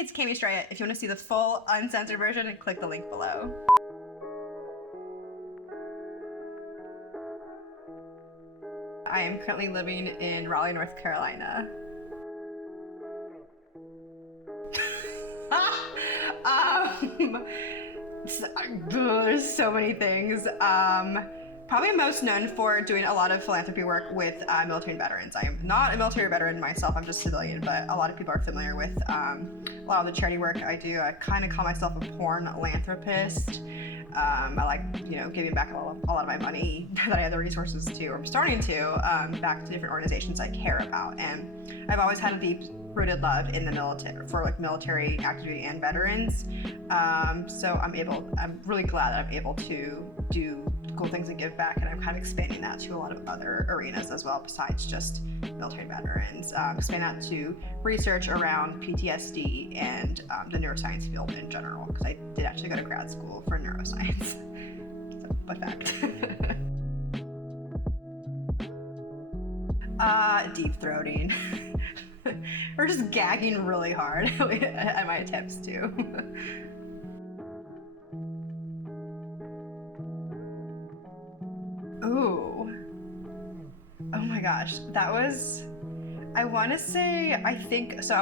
it's Cami Strella. If you want to see the full uncensored version, click the link below. I am currently living in Raleigh, North Carolina. There's so many things. Probably most known for doing a lot of philanthropy work with military veterans. I am not a military veteran myself, I'm just civilian, but a lot of people are familiar with a lot of the charity work I do. I kind of call myself a porn philanthropist. I like, giving back a lot of my money that I have the resources to, or I'm starting to, back to different organizations I care about. And I've always had a deep-rooted love in the military, for like military active duty and veterans. So I'm really glad that I'm able to do cool things and give back, and I'm kind of expanding that to a lot of other arenas as well besides just military veterans. Expand that to research around PTSD and the neuroscience field in general, because I did actually go to grad school for neuroscience. So, fun fact. Deep throating. Or just gagging really hard at my attempts to. Ooh. Oh my gosh, that was, I want to say, I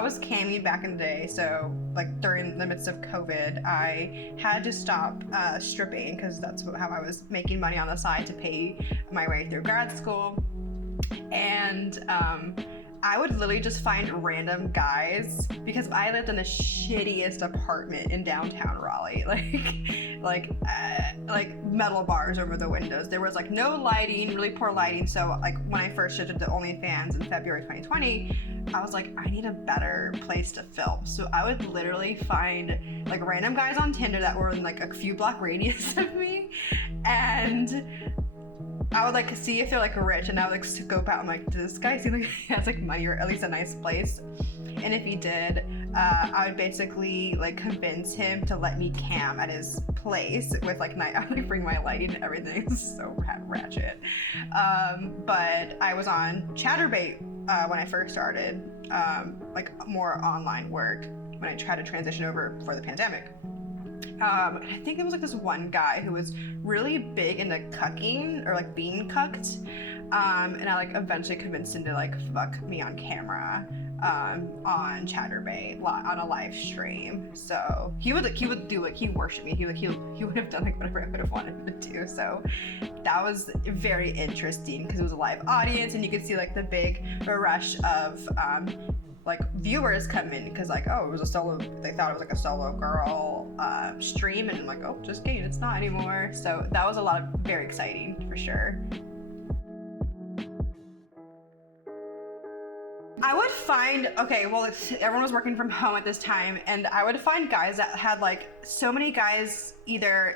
was Cami back in the day, so like during the midst of COVID, I had to stop stripping because that's how I was making money on the side to pay my way through grad school. And I would literally just find random guys, because I lived in the shittiest apartment in downtown Raleigh, like metal bars over the windows. There was like no lighting, really poor lighting. So like when I first shifted to OnlyFans in February 2020, I was like, I need a better place to film. So I would literally find like random guys on Tinder that were in like a few block radius of me, and I would like see if they're like rich, and I would like scope out. I'm like, does this guy seem like he has like money, or at least a nice place? And if he did, I would basically like convince him to let me cam at his place with like I would like bring my lighting and everything. It's so ratchet. But I was on Chatterbait when I first started, like more online work when I tried to transition over for the pandemic. I think it was like this one guy who was really big into cucking, or like being cucked, and I like eventually convinced him to like fuck me on camera on Chatterbait on a live stream. So he would do like, he worshiped me. He would have done like whatever I would have wanted him to do. So that was very interesting because it was a live audience, and you could see like the big rush of like viewers come in, because like, oh, it was a solo, they thought it was like a solo girl stream, and I'm like, oh, just kidding, it's not anymore. So that was very exciting for sure. I would find, everyone was working from home at this time, and I would find guys that had like so many guys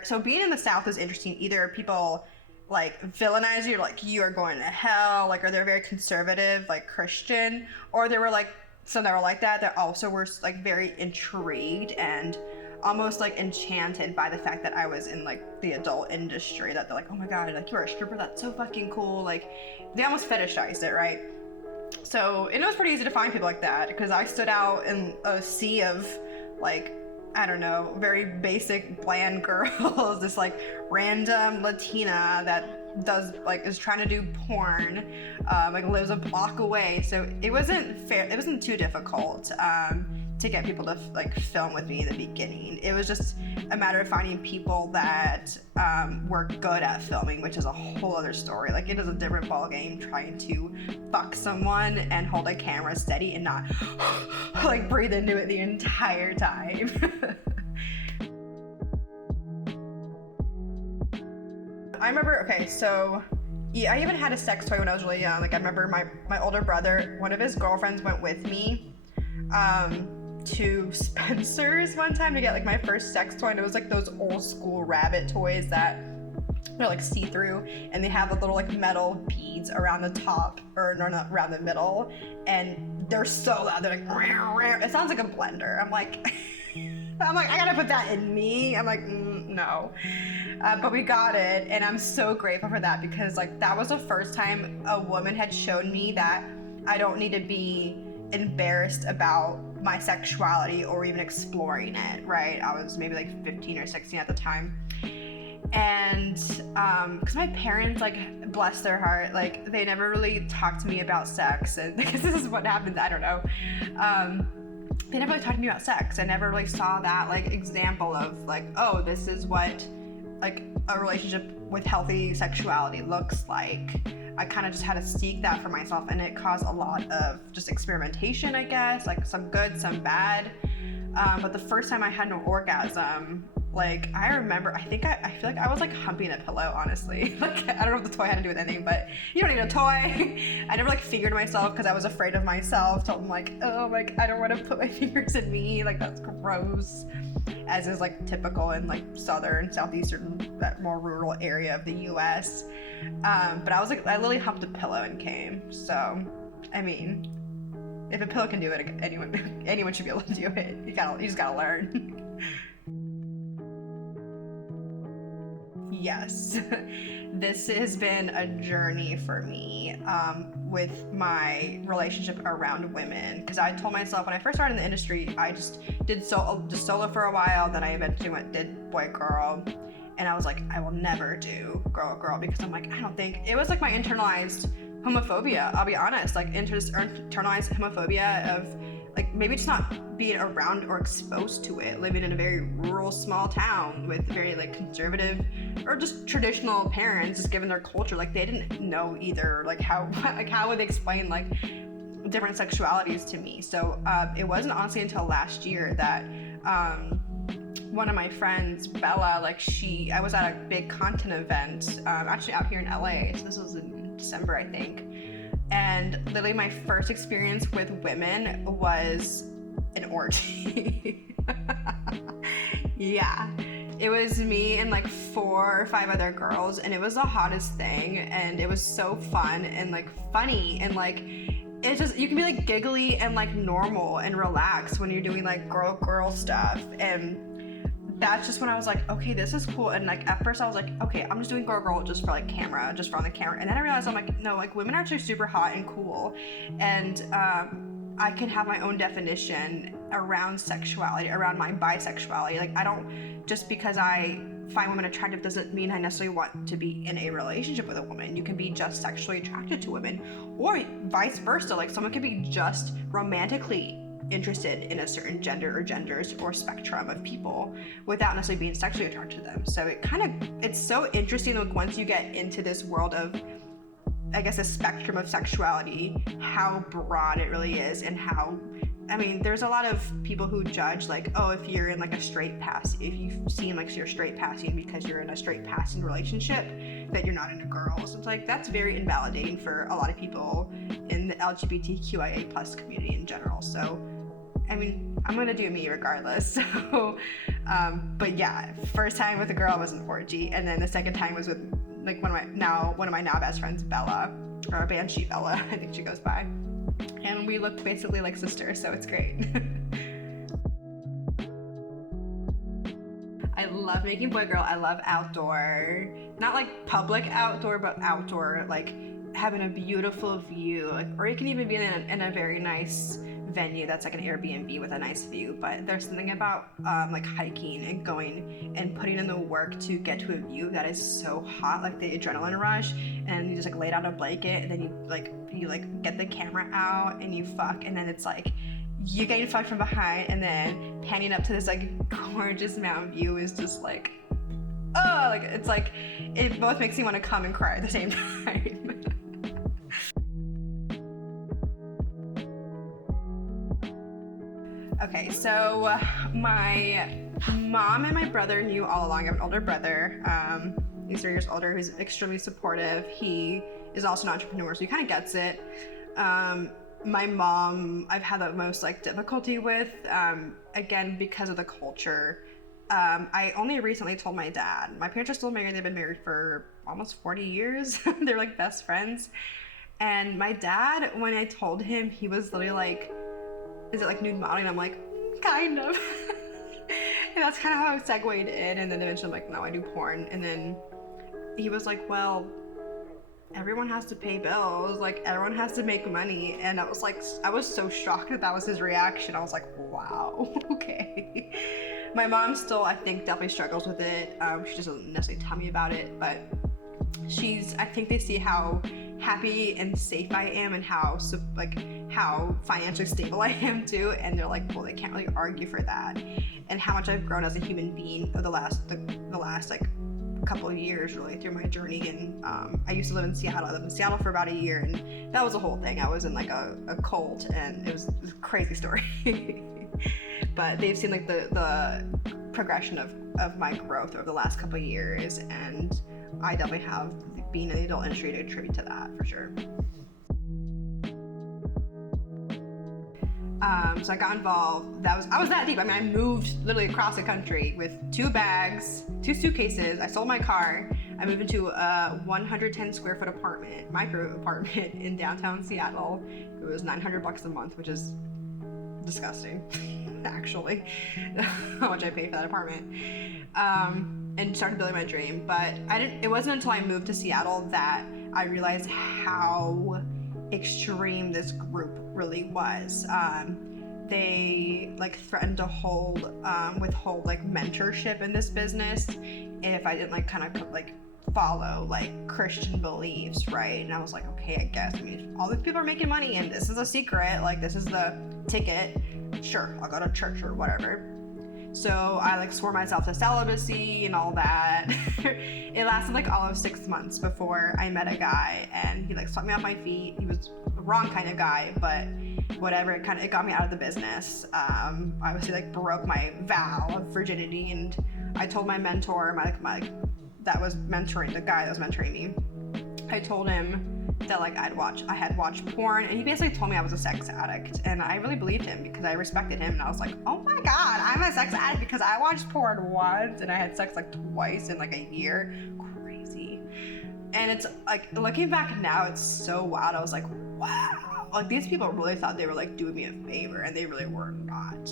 so being in the South is interesting. Either people like villainize you, like you are going to hell, like, or they're very conservative, like Christian, or they were like, some that were like that also were like very intrigued and almost like enchanted by the fact that I was in like the adult industry, that they're like, oh my god, like you're a stripper, that's so fucking cool. Like they almost fetishized it, right? So it was pretty easy to find people like that, because I stood out in a sea of like, I don't know, very basic bland girls, this like random Latina that is trying to do porn, like lives a block away. So it wasn't too difficult to get people to like film with me in the beginning. It was just a matter of finding people that were good at filming, which is a whole other story. Like it is a different ballgame trying to fuck someone and hold a camera steady and not like breathe into it the entire time. I remember, I even had a sex toy when I was really young. Like I remember my older brother, one of his girlfriends went with me to Spencer's one time to get like my first sex toy, and it was like those old school rabbit toys that they're like see-through, and they have the little like metal beads around the top, or not around the middle, and they're so loud. They're like, row, row. It sounds like a blender. I'm like, I gotta put that in me. I'm like, no. But we got it, and I'm so grateful for that, because like that was the first time a woman had shown me that I don't need to be embarrassed about my sexuality or even exploring it, right? I was maybe like 15 or 16 at the time. And because my parents, like, bless their heart, like, they never really talked to me about sex, and because this is what happens, I don't know. They never really talked to me about sex. I never really saw that, like, example of, like, oh, this is what, like, a relationship with healthy sexuality looks like. I kind of just had to seek that for myself, and it caused a lot of just experimentation, I guess, like some good, some bad. But the first time I had an orgasm, like, I remember, I feel like I was like humping a pillow, honestly. Like, I don't know if the toy had to do with anything, but you don't need a toy. I never like fingered myself because I was afraid of myself. So I'm like, oh, like, I don't want to put my fingers in me. Like, that's gross. As is like typical in like southern, southeastern, that more rural area of the US. But I was like, I literally humped a pillow and came. So, I mean, if a pillow can do it, anyone should be able to do it. You just gotta learn. Yes, this has been a journey for me with my relationship around women, because I told myself when I first started in the industry, I just did solo for a while, then I eventually did boy-girl, and I was like, I will never do girl-girl, because I'm like, I don't think, it was like my internalized homophobia, I'll be honest, like internalized homophobia of like maybe just not being around or exposed to it, living in a very rural small town with very like conservative or just traditional parents, just given their culture, like they didn't know either, like how would they explain like different sexualities to me. So it wasn't honestly until last year that one of my friends, Bella, like I was at a big content event, actually out here in LA, so this was in December, I think. And literally my first experience with women was an orgy. Yeah. It was me and like 4 or 5 other girls, and it was the hottest thing, and it was so fun and like funny, and like it's just, you can be like giggly and like normal and relaxed when you're doing like girl stuff. And that's just when I was like, okay, this is cool. And like at first I was like, okay, I'm just doing girl just for like camera, just for on the camera. And then I realized I'm like, no, like women are actually super hot and cool, and I can have my own definition around sexuality, around my bisexuality. Like I don't, just because I find women attractive doesn't mean I necessarily want to be in a relationship with a woman. You can be just sexually attracted to women, or vice versa. Like someone can be just romantically interested in a certain gender or genders or spectrum of people without necessarily being sexually attracted to them. So it's so interesting, like once you get into this world of, I guess, a spectrum of sexuality, how broad it really is, and how, I mean, there's a lot of people who judge like, oh, if you're in like a straight pass, if you seem like you're straight passing because you're in a straight passing relationship, that you're not into girls. It's like, that's very invalidating for a lot of people in the LGBTQIA plus community in general. So I mean, I'm gonna do me regardless. So, but yeah, first time with a girl was an orgy, and then the second time was with like one of my now best friends, Bella, or Banshee Bella, I think she goes by, and we look basically like sisters, so it's great. I love making boy girl. I love outdoor, not like public outdoor, but outdoor, like having a beautiful view, like, or you can even be in a very nice venue that's like an Airbnb with a nice view. But there's something about like hiking and going and putting in the work to get to a view that is so hot, like the adrenaline rush, and you just like lay down a blanket, and then you get the camera out and you fuck, and then it's like you getting fucked from behind, and then panning up to this like gorgeous mountain view is just like, oh, like it's like it both makes me want to come and cry at the same time. Okay, so my mom and my brother knew all along. I have an older brother, he's 3 years older, who's extremely supportive. He is also an entrepreneur, so he kind of gets it. My mom, I've had the most like difficulty with, again, because of the culture. I only recently told my dad. My parents are still married. They've been married for almost 40 years. They're like best friends. And my dad, when I told him, he was literally like, is it like nude modeling? I'm like, kind of. And that's kind of how I segued in. And then eventually I'm like, no, I do porn. And then he was like, well, everyone has to pay bills, like everyone has to make money. And I was like, I was so shocked that that was his reaction. I was like, wow, okay. My mom still, I think, definitely struggles with it. She doesn't necessarily tell me about it, but I think they see how happy and safe I am and how financially stable I am too, and they're like, well, they can't really argue for that, and how much I've grown as a human being over the last like couple of years, really, through my journey. And I used to live in Seattle. I lived in Seattle for about a year, and that was a whole thing. I was in like a cult, and it was a crazy story. But they've seen like the progression of my growth over the last couple of years, and I definitely have, being in the adult industry, to attribute to that for sure. So I got involved. I was that deep. I mean, I moved literally across the country with 2 bags, 2 suitcases. I sold my car. I moved into a 110 square foot apartment, micro apartment in downtown Seattle. It was $900 a month, which is disgusting, actually, how much I paid for that apartment. And started building my dream. But it wasn't until I moved to Seattle that I realized how extreme this group really was. They like threatened to withhold like mentorship in this business if I didn't like kind of like follow like Christian beliefs, right? And I was like, okay, I guess, I mean, all these people are making money and this is a secret, like this is the ticket, sure, I'll go to church or whatever. So I like swore myself to celibacy and all that. It lasted like all of 6 months before I met a guy, and he like swept me off my feet. He was the wrong kind of guy, but whatever, it got me out of the business. Obviously like broke my vow of virginity, and I told my mentor, my that was mentoring, the guy that was mentoring me, I told him that like I had watched porn, and he basically told me I was a sex addict, and I really believed him because I respected him, and I was like, oh my god, I'm a sex addict because I watched porn once and I had sex like twice in like a year. Crazy. And it's like, looking back now, it's so wild. I was like, wow, like these people really thought they were like doing me a favor, and they really were not.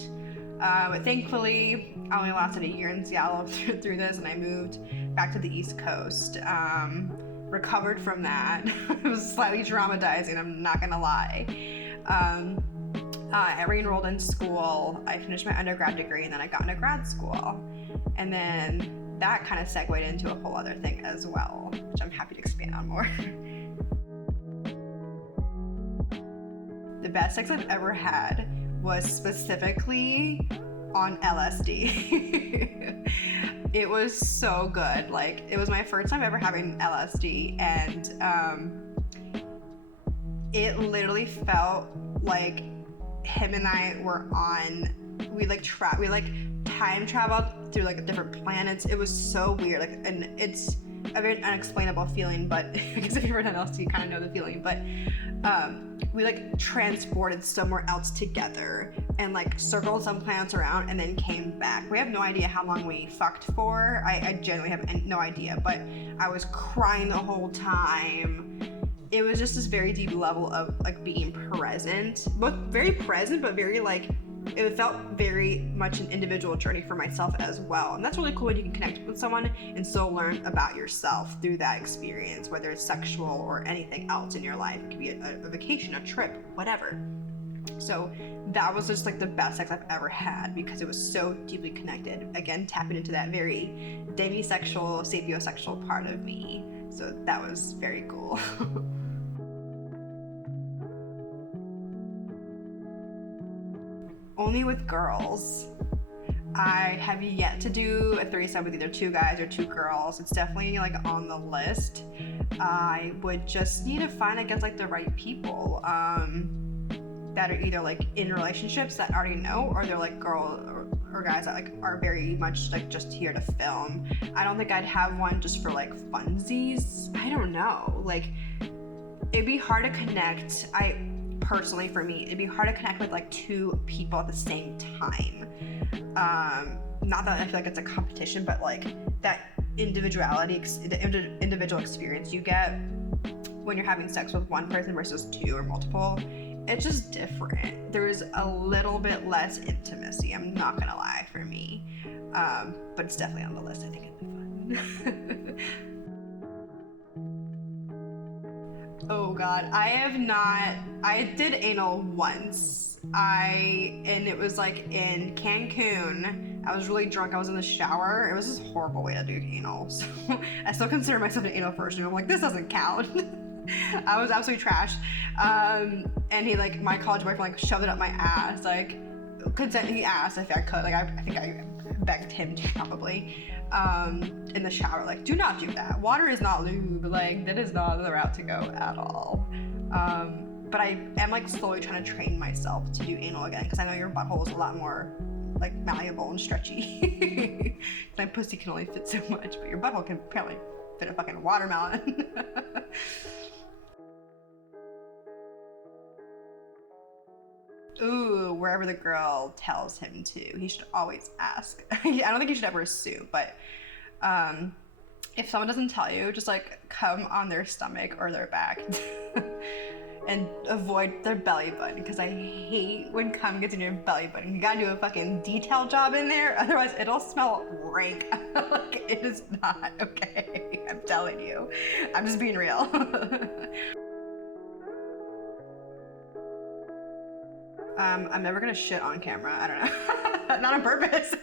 But thankfully I only lasted a year in Seattle through this, and I moved back to the East Coast. Recovered from that. It was slightly traumatizing, I'm not gonna lie. I re-enrolled in school. I finished my undergrad degree, and then I got into grad school, and then that kind of segued into a whole other thing as well, which I'm happy to expand on more. The best sex I've ever had was specifically on LSD. It was so good. Like, it was my first time ever having LSD, and it literally felt like him and I were we time traveled through like different planets. It was so weird, like, and it's a very unexplainable feeling, but because if you've ever done LSD, you kind of know the feeling, but we like transported somewhere else together and like circled some planets around and then came back. We have no idea how long we fucked for. I genuinely have no idea, but I was crying the whole time. It was just this very deep level of like being present, both very present, but very like, it felt very much an individual journey for myself as well. And that's really cool when you can connect with someone and still learn about yourself through that experience, whether it's sexual or anything else in your life. It could be a vacation, a trip, whatever. So that was just like the best sex I've ever had because it was so deeply connected. Again, tapping into that very demisexual, sapiosexual part of me. So that was very cool. Only with girls. I have yet to do a threesome with either 2 guys or 2 girls. It's definitely like on the list. I would just need to find, I guess, like the right people that are either like in relationships that I already know, or they're like girls or guys that like are very much like just here to film. I don't think I'd have one just for like funsies. I don't know. Like, it'd be hard to connect. Personally, for me, it'd be hard to connect with like 2 people at the same time. Not that I feel like it's a competition, but like that individuality, the individual experience you get when you're having sex with one person versus 2 or multiple, it's just different. There's a little bit less intimacy, I'm not gonna lie, for me. But it's definitely on the list. I think it'd be fun. Oh God, I did anal once. And it was like in Cancun. I was really drunk, I was in the shower. It was this horrible way to do anal. So I still consider myself an anal person. I'm like, this doesn't count. I was absolutely trashed. And he like, my college boyfriend like shoved it up my ass, like he asked if I could, like I think I begged him to probably, in the shower, like, do not do that. Water is not lube, like that is not the route to go at all. But I am like slowly trying to train myself to do anal again, because I know your butthole is a lot more like malleable and stretchy. My pussy can only fit so much, but your butthole can apparently fit a fucking watermelon. Ooh, wherever the girl tells him to, he should always ask. I don't think he should ever assume, but if someone doesn't tell you, just like come on their stomach or their back and avoid their belly button, because I hate when cum gets in your belly button. You gotta do a fucking detail job in there, otherwise it'll smell rank. Like, it is not okay. I'm telling you. I'm just being real. I'm never gonna shit on camera. I don't know. Not on purpose.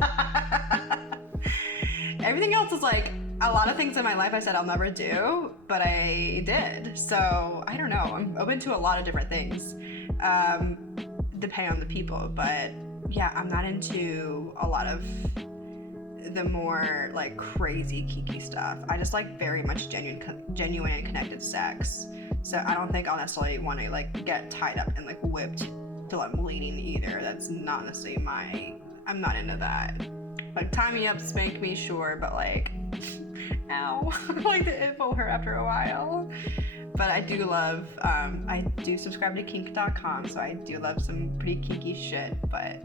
Everything else is like, a lot of things in my life I said I'll never do, but I did. So I don't know. I'm open to a lot of different things, depending on the people. But yeah, I'm not into a lot of the more like crazy kinky stuff. I just like very much genuine and connected sex. So I don't think I'll necessarily want to like get tied up and like whipped till I'm bleeding either. That's not necessarily I'm not into that. Like, tie me up, spank me, sure, but like, ow. I like to info her after a while. But I do love, I do subscribe to kink.com, so I do love some pretty kinky shit, but